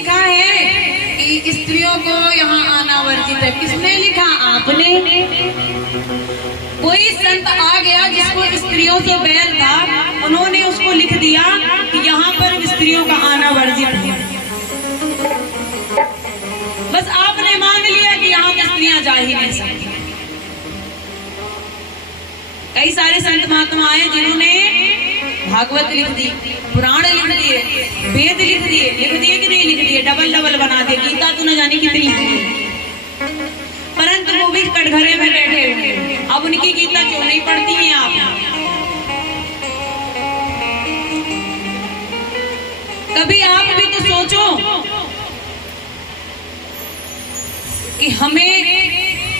लिखा है कि स्त्रियों को यहाँ आना वर्जित है। किसने लिखा? आपने। कोई संत आ गया जिसको स्त्रियों से बैर था, उन्होंने उसको लिख दिया कि यहाँ पर स्त्रियों का आना वर्जित है। बस आपने मान लिया कि यहाँ पर स्त्रियां जा ही नहीं सकती। कई सारे संत महात्मा आए जिन्होंने भागवत लिख दी, पुराण लिख दिए, वेद लिख दिए कि नहीं लिख दिए, डबल डबल बना दिए। गीता तो न जाने कितनी है, परंतु वो भी कटघरे में बैठे हुए। अब उनकी गीता क्यों नहीं पढ़ती हैं आप? कभी आप भी तो सोचो कि हमें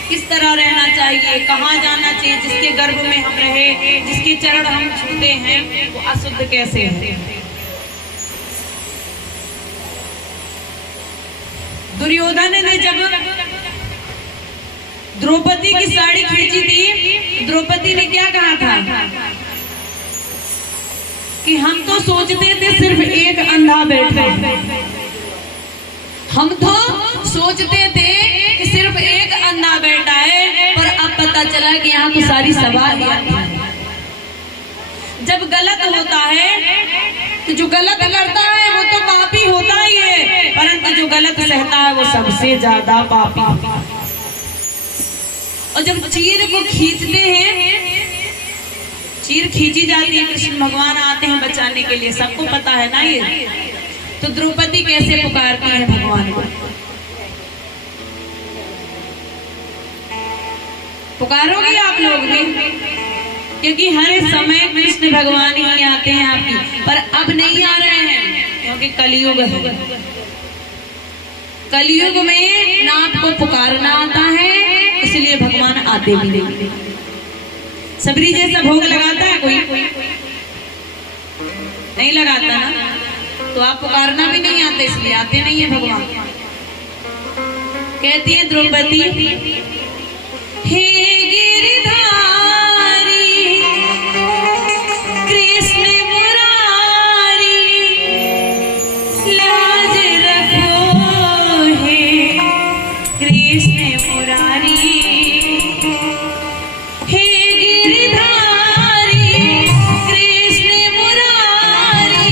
किस तरह रहना चाहिए, कहाँ जाना चाहिए। जिसके गर्भ में हम रहे, जिसके चरण हम छूते हैं, वो अशुद्ध कैसे है? दुर्योधन ने जब द्रौपदी की साड़ी खींची थी, द्रौपदी ने क्या कहा था कि हम तो सोचते थे सिर्फ एक अंधा बैठा है, हम तो सोचते थे कि सिर्फ एक अंधा बैठा है, पर अब पता चला कि यहाँ तो सारी सभा है। जब गलत होता है तो जो गलत करता है वो तो पापी होता ही है, परंतु जो गलत सहता है वो सबसे ज्यादा पापी। और जब चीर को खींचते हैं, चीर खींची जाती है, कृष्ण भगवान आते हैं बचाने के लिए, सबको पता है ना ये। तो द्रौपदी कैसे पुकारती है भगवान को? पुकारोगे आप लोग भी? क्योंकि हर समय कृष्ण भगवान ही आते हैं आपकी, पर अब नहीं आ रहे हैं क्योंकि कलयुग है। कलयुग में ना आपको पुकारना आता है, इसलिए भगवान आते भी नहीं। सबरी जैसा भोग लगाता है कोई? नहीं लगाता ना, तो आप पुकारना भी नहीं आते, इसलिए आते नहीं है भगवान। कहती है द्रौपदी, हे गिरधारी कृष्ण मुरारी, लाज रखो हे कृष्ण मुरारी, हे गिरधारी कृष्ण मुरारी,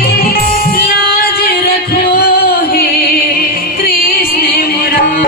लाज रखो हे कृष्ण मुरारी।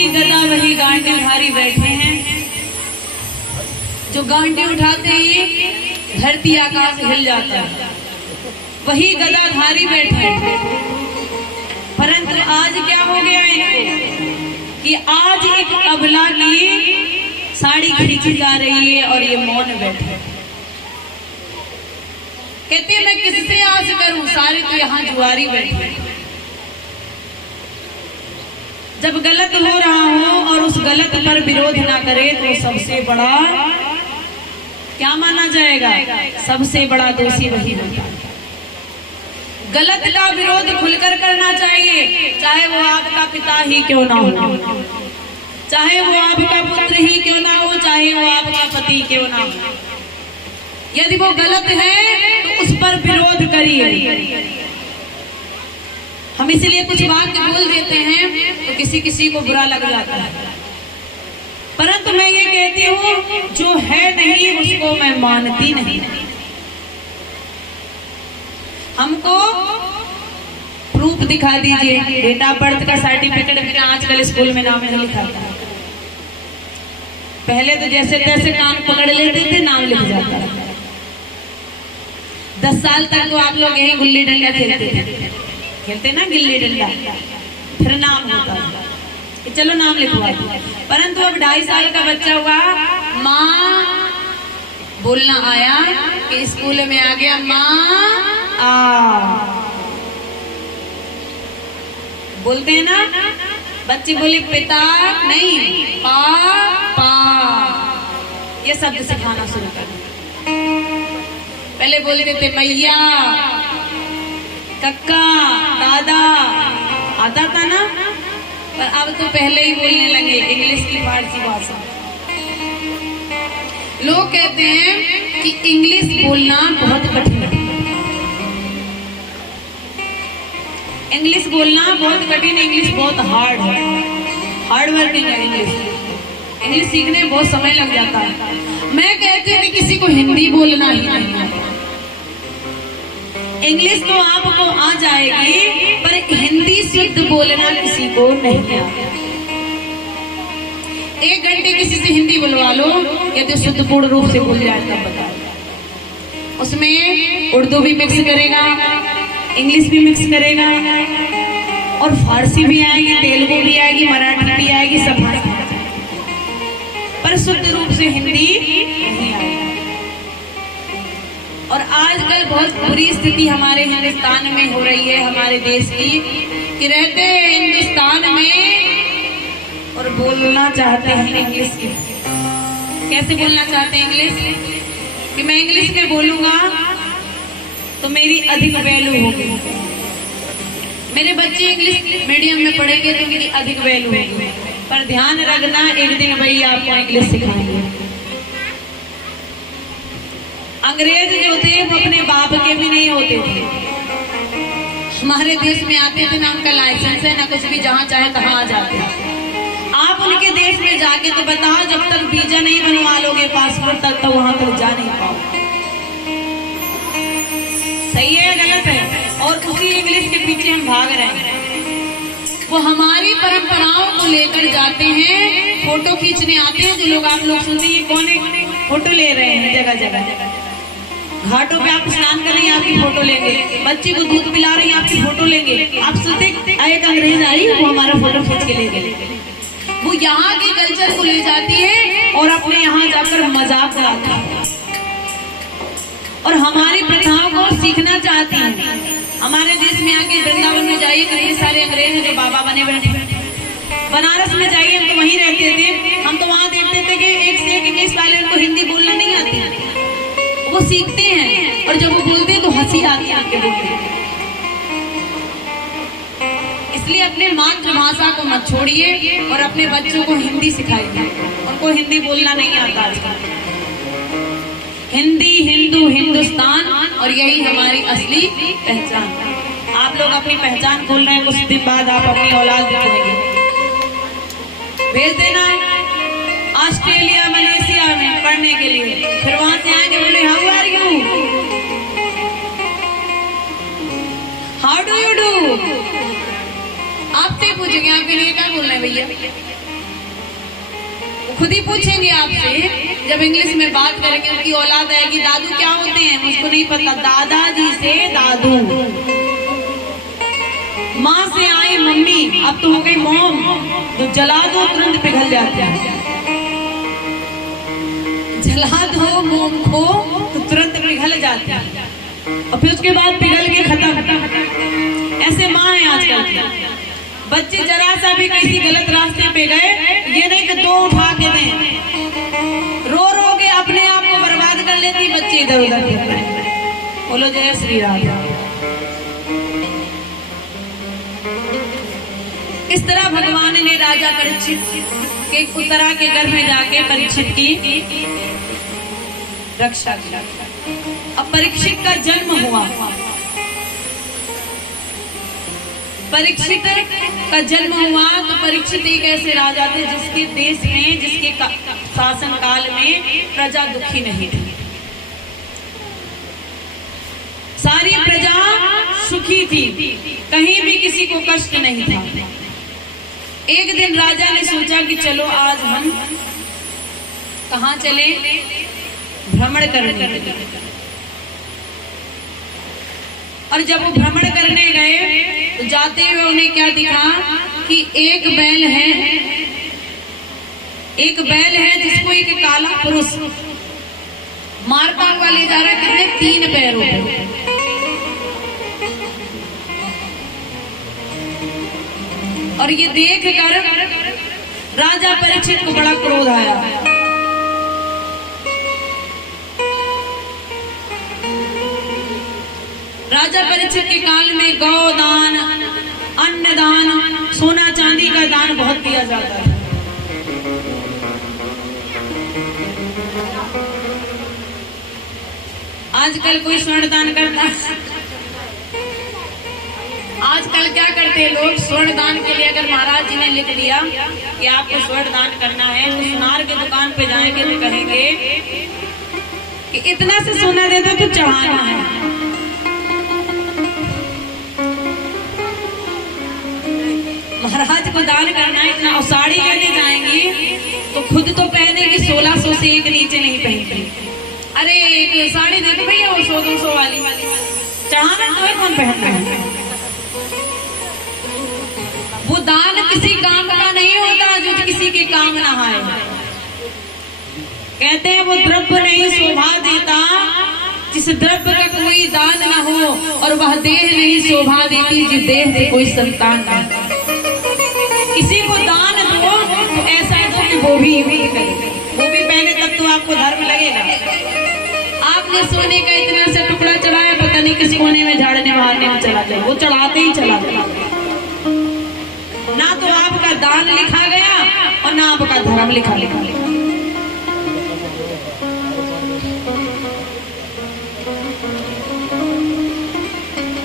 वही गदा वही गांडीधारी बैठे हैं, जो गांडी उठाते ही धरती आकाश हिल जाता है, वही गदाधारी बैठे हैं। परंतु आज क्या हो गया इनको कि आज एक अबला की साड़ी खींची जा रही है और ये मौन बैठे। कहते हैं मैं किससे आस करूं, सारे तो यहाँ जुआरी बैठे। जब गलत हो रहा हो और उस गलत पर विरोध ना करे तो सबसे बड़ा क्या माना जाएगा, सबसे बड़ा दोषी वही होता है। गलत का विरोध खुलकर करना चाहिए, चाहे वो आपका पिता ही क्यों ना हो, चाहे वो आपका पुत्र ही क्यों ना हो, चाहे वो आपका पति क्यों ना हो। यदि वो गलत है तो उस पर विरोध करिए। हम इसलिए कुछ बात बोल देते हैं तो किसी को बुरा लग जाता है, परंतु मैं ये कहती हूँ जो है नहीं उसको मैं मानती नहीं। हमको प्रूफ दिखा दीजिए, डेट ऑफ बर्थ का सर्टिफिकेट बिना आजकल स्कूल में नाम नहीं लिखाता। पहले तो जैसे तैसे काम पकड़ लेते थे, नाम लिख जाता। 10 साल तक तो आप लोग यही गुल्ली डंडा खेलते ना, गिल्ली डंडा, फिर नाम होता कि चलो नाम लिखवा। परंतु अब 2.5 साल का बच्चा हुआ, माँ बोलना आया कि स्कूल में आ गया, माँ बोलते हैं ना बच्चे, बोले पिता नहीं पापा, ये शब्द सिखाना शुरू कर। पहले बोलते थे मैया, कक्का, दादा, आता था ना, पर अब तो पहले ही बोलने लगे इंग्लिश की फारसी भाषा। लोग कहते हैं कि इंग्लिश बोलना बहुत कठिन है, इंग्लिश बोलना बहुत कठिन है, इंग्लिश बहुत हार्ड है, हार्ड वर्किंग है इंग्लिश सीखने में बहुत समय लग जाता है। मैं कहती हूँ कि किसी को हिंदी बोलना ही नहीं आता। इंग्लिश तो आपको आ जाएगी पर हिंदी शुद्ध बोलना किसी को नहीं आता। 1 घंटे किसी से हिंदी बुलवा लो, यदि शुद्ध पूर्ण रूप से बोल जाए तब बताओ। उसमें उर्दू भी मिक्स करेगा, इंग्लिश भी मिक्स करेगा, और फारसी भी आएगी, तेलुगु भी आएगी, मराठी भी आएगी, सब भाषा, पर शुद्ध रूप से हिंदी नहीं आएगी। और आजकल बहुत बुरी स्थिति हमारे हिंदुस्तान में हो रही है, हमारे देश की, कि रहते हैं हिंदुस्तान में और बोलना चाहते हैं इंग्लिश की। कैसे बोलना चाहते हैं इंग्लिश, कि मैं इंग्लिश में बोलूंगा तो मेरी अधिक वैल्यू होगी, मेरे बच्चे इंग्लिश मीडियम में पढ़ेंगे तो मेरी अधिक वैल्यू होगी। पर ध्यान रखना, एक दिन वही आपको इंग्लिश सिखाएंगे। अंग्रेज जो थे वो अपने बाप के भी नहीं होते थे, हमारे देश में आते थे ना, उनका लाइसेंस है ना कुछ भी, जहाँ चाहे तहाँ आ जाते हैं। आप उनके देश में जाके तो बताओ, जब तक वीजा नहीं बनवा लोगे, पासपोर्ट तक, तो वहां तक जा नहीं पाओगे। सही है गलत है? और उसी इंग्लिश के पीछे हम भाग रहे हैं। वो हमारी परंपराओं को लेकर जाते हैं, फोटो खींचने आते हैं। जो लोग आप लोग सुनते हैं, कौन है फोटो ले रहे हैं जगह जगह, घाटों पे आप स्नान कर रही हैं, आपकी फोटो लेंगे, बच्चे को दूध पिला रही हैं, आपकी फोटो लेंगे। आप सुनते एक अंग्रेज आई, वो हमारा फोटो खींच के ले गए। वो यहाँ के कल्चर को ले जाती है और अपने यहाँ जाकर मजाक उड़ाती है और हमारी प्रथाओं को सीखना चाहती है। हमारे देश में आके वृंदावन में जाइए, कितने सारे अंग्रेज हैं जो बाबा बने बैठे। बनारस में जाइए, हम तो वहीं रहते थे, हम तो वहाँ देखते थे कि एक से एक इंग्लिश वाले, उनको हिंदी बोलना नहीं आती, वो सीखते हैं और जब वो बोलते हैं तो हंसी आती है आके बोलते। इसलिए अपने मातृभाषा को मत छोड़िए और अपने बच्चों को हिंदी सिखाइए। उनको हिंदी बोलना नहीं आता आजकल। हिंदी, हिंदू, हिंदुस्तान, और यही हमारी असली पहचान। आप लोग अपनी पहचान खोल रहे हैं, कुछ दिन बाद आप अपनी औलाद दिखाएंगे। भेज देना ऑस्ट्रेलिया, मलेशिया में पढ़ने के लिए, फिर वहां से आएंगे, बोले how are you, how do you do, आपसे पूछेंगे आपके लिए क्या बोलना है भैया। खुद ही पूछेंगे आपसे, जब इंग्लिश में बात करेंगे उनकी औलाद आएगी, दादू क्या होते हैं, मुझको नहीं पता। दादाजी से दादू, माँ से आई मम्मी, अब तो हो गई मॉम, तो जला दो तुरंत पिघल जाते हैं। जला दो मोम को तो तुरंत पिघल जाते हैं, और फिर उसके बाद पिघल के खत्म। ऐसे माँ है आजकल की। बच्चे जरा सा भी किसी गलत रास्ते पे गए, ये नहीं कि दो उठा के दें, रो रो के अपने आप को बर्बाद कर लेती बच्चे इधर उधर फिरते हैं। बोलो जय श्री राम। इस तरह भगवान ने राजा परीक्षित के उत्तरा के घर में जाके परीक्षित की रक्षा की। अब परीक्षित का जन्म हुआ। परीक्षित का जन्म हुआ तो परीक्षित एक ऐसे राजा थे जिसके देश में, जिसके शासन काल में प्रजा दुखी नहीं थी, सारी प्रजा सुखी थी, कहीं भी किसी को कष्ट नहीं था। एक दिन राजा ने सोचा कि चलो आज हम कहाँ चले, भ्रमण करने। और जब वो भ्रमण करने गए तो जाते हुए उन्हें क्या दिखा कि एक बैल है जिसको एक काला पुरुष मारता हुआ ले जा रहा है, कितने 3 पैरों पे। और ये देख कर राजा परीक्षित को बड़ा क्रोध आया। राजा परीक्षित के काल में गौदान, अन्नदान, सोना चांदी का दान बहुत दिया जाता है। आजकल कोई स्वर्ण दान करता है? आजकल क्या करते हैं लोग, स्वर्ण दान के लिए अगर महाराज जी ने लिख दिया कि आपको स्वर्ण दान करना है, तो सुनार के दुकान पे जाएंगे तो कहेंगे कि इतना से सोना दे दो तो चढ़ाना है। महाराज को दान करना इतना, और साड़ी लेने जाएंगी तो खुद तो पहनेगी 1600 से एक नीचे नहीं पहनती। अरे एक साड़ी दे दो भैया, वो 100-200 वाली चढ़ाना तो है, कौन पहनता है? वो दान किसी काम का नहीं होता जो किसी के काम ना आए। कहते हैं वो द्रव्य नहीं शोभा देता जिस द्रव्य का कोई दान ना हो, और वह देह नहीं शोभा देती जिस देह से कोई संतान ना। किसी को दान दो तो ऐसा दो कि वो भी करे, वो भी पहने, तब तो आपको धर्म लगेगा। आपने सोने का इतना सा टुकड़ा चढ़ाया, पता नहीं किस कोने में झाड़ने मारने में चला जाए, वो चढ़ाते ही चला जाए। ना तो आपका दान लिखा गया और ना आपका धर्म लिखा।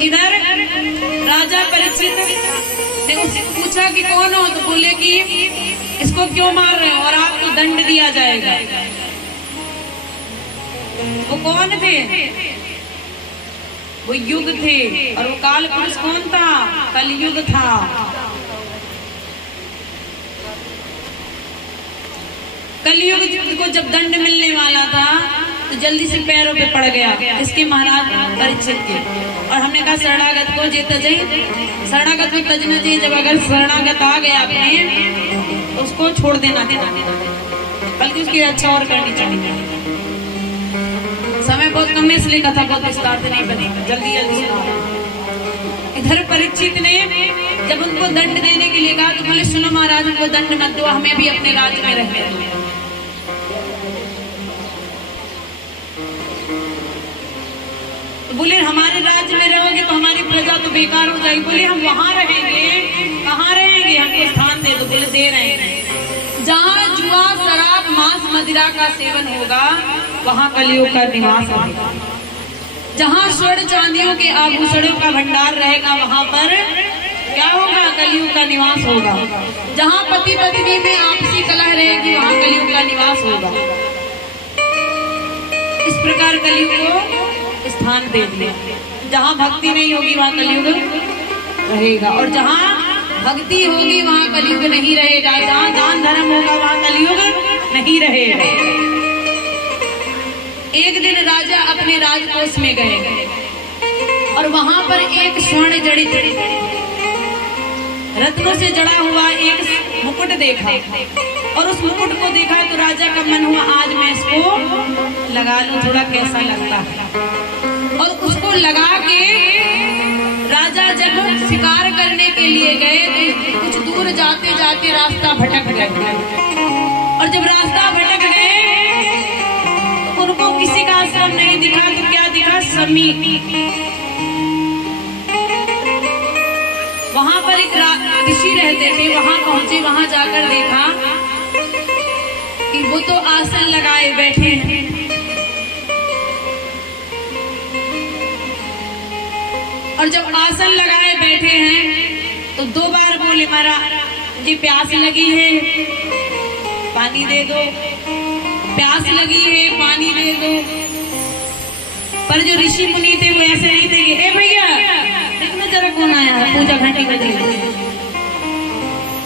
इधर राजा परीक्षित ने उससे पूछा कि कौन हो, तो बोले कि इसको क्यों मार रहे हो और आपको दंड दिया जाएगा। वो कौन थे? वो युग थे। और वो काल पुरुष कौन था? कलयुग था। कलयुग को जब दंड मिलने वाला था तो जल्दी से पैरों पे पड़ गया इसके महाराज परीक्षित के। और हमने कहा शरणागत को जे तजई, शरणागत को तजना चाहिए। जब अगर शरणागत आ गया अपने तो उसको छोड़ देना, बल्कि उसकी रक्षा और करनी चाहिए। समय बहुत कम है इसलिए कथा बहुत विस्तार से नहीं बनेगा, जल्दी जल्दी सुना। इधर परीक्षित ने जब उनको दंड देने के लिए कहा तो बोले सुनो महाराज, उनको दंड मत दो, हमें भी अपने राज्य में रहने दो। बोले हमारे राज्य में रहोगे तो हमारी प्रजा तो बेकार हो जाएगी। बोले हम वहां रहेंगे, कहाँ रहेंगे, हमको स्थान दे दो। बोले दे रहे हैं। जहाँ जुआ, शराब, मांस, मदिरा का सेवन होगा वहाँ कलयुग का निवास होगा। जहाँ स्वर्ण चांदियों के आभूषणों का भंडार रहेगा वहाँ पर क्या होगा? कलयुग का निवास होगा। जहाँ पति पत्नी में आपसी कलह रहेगी वहाँ कलयुग का निवास होगा। इस प्रकार कलयुग को स्थान दे दिया। जहाँ भक्ति नहीं होगी वहाँ कलयुग रहेगा, और जहाँ भक्ति होगी वहाँ कलयुग नहीं रहेगा। जहाँ दान धर्म होगा वहाँ कलयुग नहीं रहेगा। एक दिन राजा अपने राजकोष में गए और वहां पर एक स्वर्ण जड़ित रत्नों से जड़ा हुआ एक मुकुट देखा और उस मुकुट को देखा तो राजा का मन हुआ आज मैं इसको लगा लूं, थोड़ा कैसा लगता है। और उसको लगा के राजा जब शिकार करने के लिए गए तो कुछ दूर जाते जाते रास्ता भटक गए और जब रास्ता भटक गए तो उनको किसी का आश्रम नहीं दिखा तो क्या दिखा, समीप। वहां पर एक ऋषि रहते थे, वहां पहुंचे, वहां जाकर देखा कि वो तो आसन लगाए बैठे हैं। और जब आसन लगाए बैठे हैं तो 2 बार बोले महाराज जी प्यास लगी है पानी दे दो, प्यास लगी है पानी दे दो। पर जो ऋषि मुनि थे वो ऐसे नहीं थे कि ए भैया देखना जरा कौन आया है, पूजा घंटी बज रही,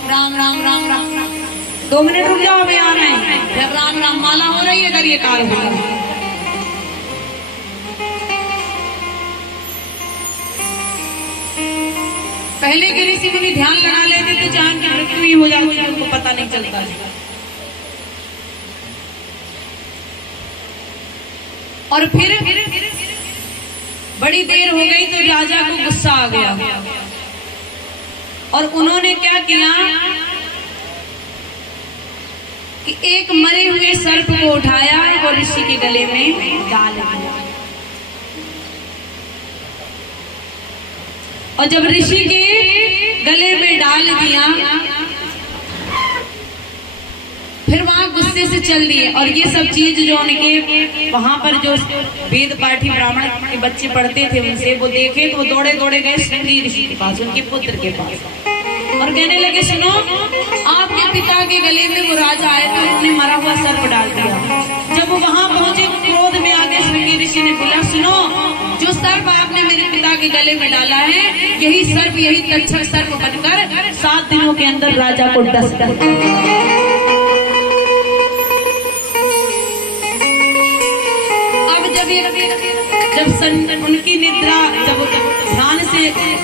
राम राम राम राम 2 मिनट रुक जाओ अभी आ रहे हैं। जब राम राम माला हो रही है, अगर ये काल हो रहा है। पहले के ऋषि मुनि ध्यान लगा लेते थे, जान की मृत्यु ही हो जाती है, उनको पता नहीं चलता। और फिर बड़ी देर हो गई तो राजा को गुस्सा आ गया और उन्होंने क्या किया कि एक मरे हुए सर्प को उठाया और ऋषि के गले में डाल दिया। और जब ऋषि के गले में डाल दिया फिर वहां गुस्से से चल दिए। और ये सब चीज जो उनके वहां पर जो वेद पाठी ब्राह्मण के बच्चे पढ़ते थे उनसे वो देखे तो वो दौड़े दौड़े गए श्रृंगी ऋषि के पास, उनके पुत्र के पास, और कहने लगे सुनो आपके पिता के गले में वो राजा आए थे, उन्होंने मरा हुआ सर्प डाल दिया। जब वो वहां पहुंचे क्रोध में आके श्रृंगी ऋषि ने बोला सुनो जो सर्प आपने मेरे पिता के गले में डाला है यही सर्प, यही तक्षक सर्प बनकर 7 दिनों के अंदर राजा को डस कर। जब उनकी निद्रा जब ध्यान से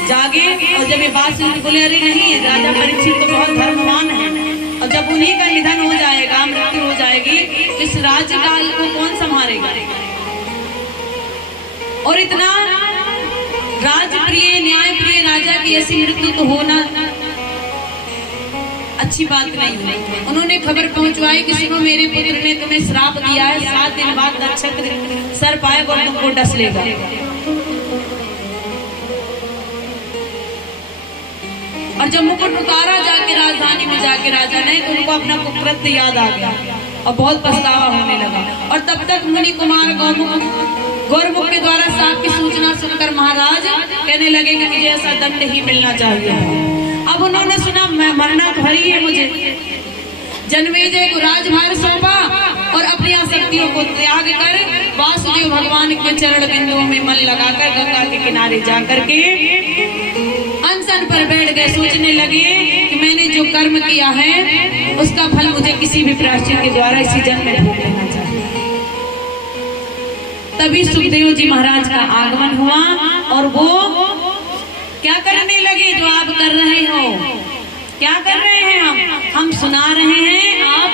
जागे और जब ये बात सुन बोले अरे नहीं राजा परीक्षित तो बहुत धर्मवान है और जब उन्हीं का निधन हो जाएगा, मृत्यु हो जाएगी तो इस राज्यकाल को कौन संभालेगा। और इतना राजप्रिय न्यायप्रिय राजा की ऐसी मृत्यु तो होना अच्छी बात नहीं है। उन्होंने खबर पहुंचवाई कि सुनो मेरे पुत्र ने तुम्हें श्राप दिया है, 7 दिन बाद नक्षत्र सर्प आएगा और तुमको डस लेगा। और जब मुकुट उतारा जाके राजधानी में जाके राजा ने तो उनको अपना कुकृत्य याद आ गया और बहुत पछतावा होने लगा। और तब तक मुनि कुमार गौरमुख के द्वारा साफ की सूचना सुनकर महाराज कहने लगे कि मुझे ऐसा दंड ही मिलना चाहिए। अब उन्होंने सुना मैं मरना भरी है, मुझे जन्मेजय को राजभार सौंपा और अपनी आसक्तियों को त्याग कर वासुदेव भगवान के चरण बिंदुओं में मन लगाकर गंगा के किनारे जाकर के अनशन पर बैठ गए। सोचने लगे कि मैंने जो कर्म किया है उसका फल मुझे किसी भी प्रायश्चित के द्वारा इसी जन्म में भोग लेना चाहिए। तभी सुखदेव जी महाराज का आगमन हुआ और वो क्या करने लगे जो आप कर रहे हो। क्या कर रहे हैं हम सुना रहे हैं, आप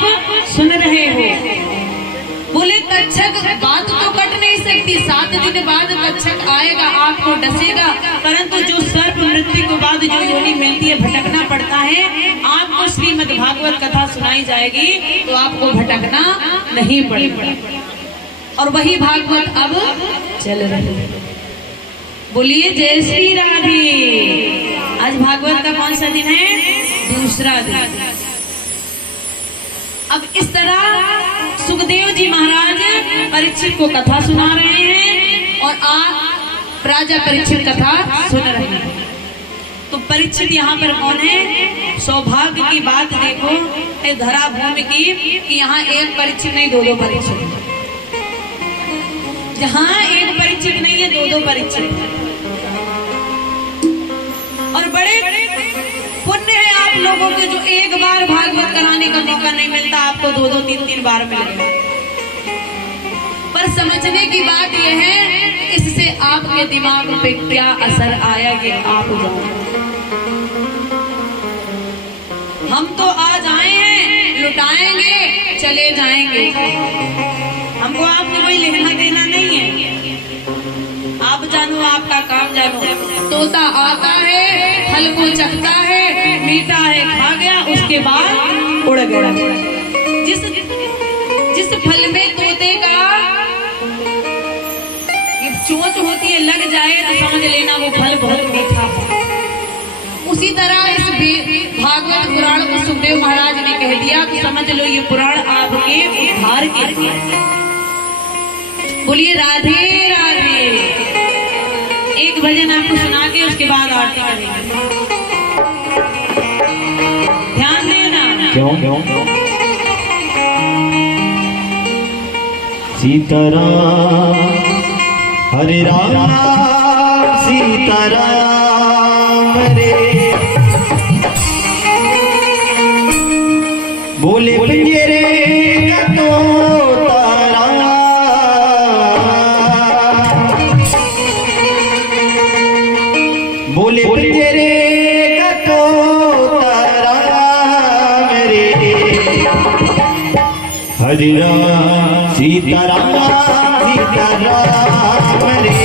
सुन रहे हो। बोले तक्षक बात तो कट नहीं सकती, 7 दिन बाद तक्षक आएगा आपको डसेगा, परंतु जो सर्प मृत्यु के बाद जो योनि मिलती है भटकना पड़ता है। आपको श्रीमद् भागवत कथा सुनाई जाएगी तो आपको भटकना नहीं पड़ेगा। और वही भागवत अब चल रही है। बोलिए जय श्री राधे। आज भागवत का कौन सा दिन है? दूसरा दिन। अब इस तरह सुखदेव जी महाराज परीक्षित को कथा सुना रहे हैं और आप राजा परीक्षित कथा सुन रहे हैं। तो परीक्षित यहाँ पर कौन है? सौभाग्य की बात देखो धरा भूमि की कि यहाँ एक परीक्षित नहीं 2-2 परीक्षित, जहाँ एक परीक्षित नहीं है 2-2 परीक्षित। और बड़े पुण्य है आप लोगों के जो एक बार भागवत कराने का मौका नहीं मिलता, आपको दो दो तीन तीन बार मिल गया। पर समझने की बात यह है इससे आपके दिमाग पे क्या असर आया कि आप जाओ। हम तो आज आए हैं, लुटाएंगे चले जाएंगे, हमको आपसे कोई लेना देना नहीं है। आप जानो, आपका काम जानो। तोता आता है, फल को चखता है, मीठा है खा गया, उसके बाद उड़ गया। जिस फल में तोते का चोंच होती है, लग जाए तो समझ लेना वो फल बहुत मीठा है। उसी तरह इस भागवत पुराण को सुखदेव महाराज ने कह दिया तो समझ लो ये पुराण आपके उद्धार के लिए। बोलिए राधे राधे। एक भजन आपको सुना के उसके बाद आरती करेंगे, ध्यान देना। क्यों? सीताराम हरे राम सीताराम रे, बोले पिंजरे का तोता बोले पिंजरे का तोता रे, हरे राम सीताराम सीताराम रे।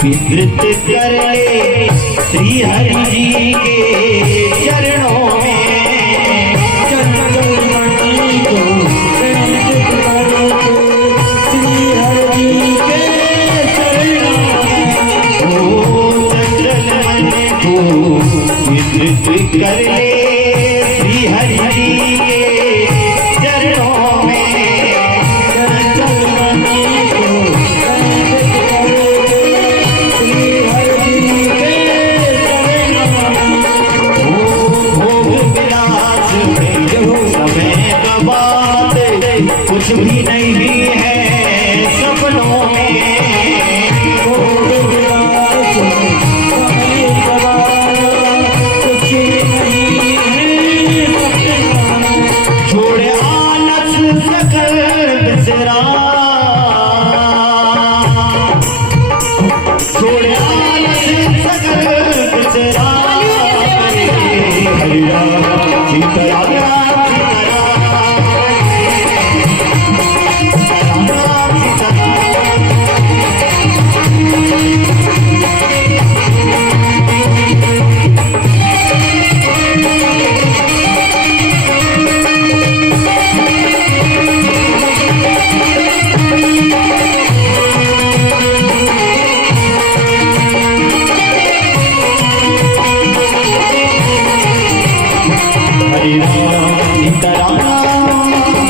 विकृत कर ले श्री हरि जी के चरणों में, चरणमणि को श्री हरि जी के चरणों में। ओ चरणमणि को विकृत कर ले श्री हरि जी के चरणों में, कुछ भी नहीं है सपनों में। छोड़ आलस सकल बिसरा, छोड़ आलस सकल बिसरा, हरि राम सीताराम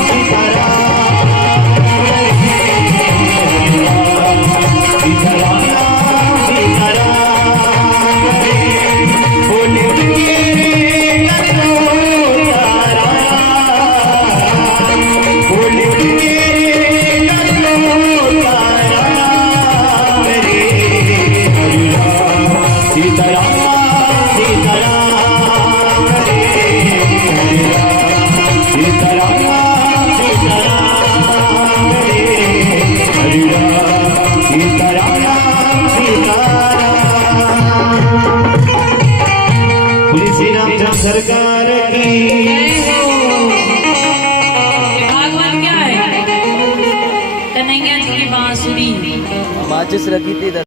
सीताराम सरकार की। ये भागवत क्या है? कन्हैया जी की बांसुरी। माचिस रखी थी इधर।